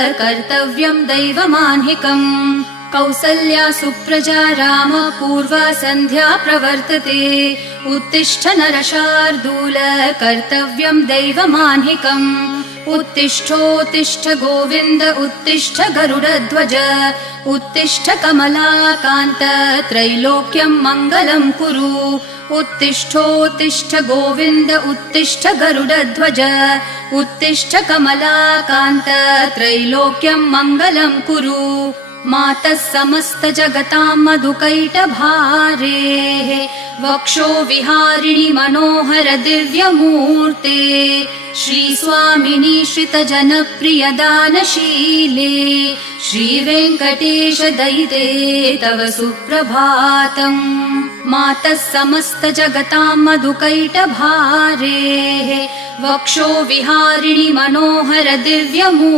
कर्तव्यं दैवमान्हिकम् कौसल्या सुप्रजा राम पूर्वा सन्ध्या प्रवर्तते उत्तिष्ठ नरशार्दूल कर्तव्यं दैवमान्हिकम् उत्तिष्ठोत्तिष्ठ गोविन्द उत्तिष्ठ गरुडध्वज उत्तिष्ठ कमलाकान्त त्रैलोक्यं मङ्गलं कुरु उत्तिष्ठोत्तिष्ठ गोविन्द उत्तिष्ठ गरुडध्वज उत्तिष्ठ कमलाकान्त त्रैलोक्यं मङ्गलं कुरु मातः समस्त जगतां मधुकैटभारेः वक्षो विहारिणि मनोहर दिव्यमूर्ते श्रीस्वामिनि श्रितजनप्रिय दानशीले श्रीवेङ्कटेश दयिते तव सुप्रभातम् मातः समस्त जगतां मधुकैटभारेः वक्षो विहारिणि मनोहर दिव्यमूर्ते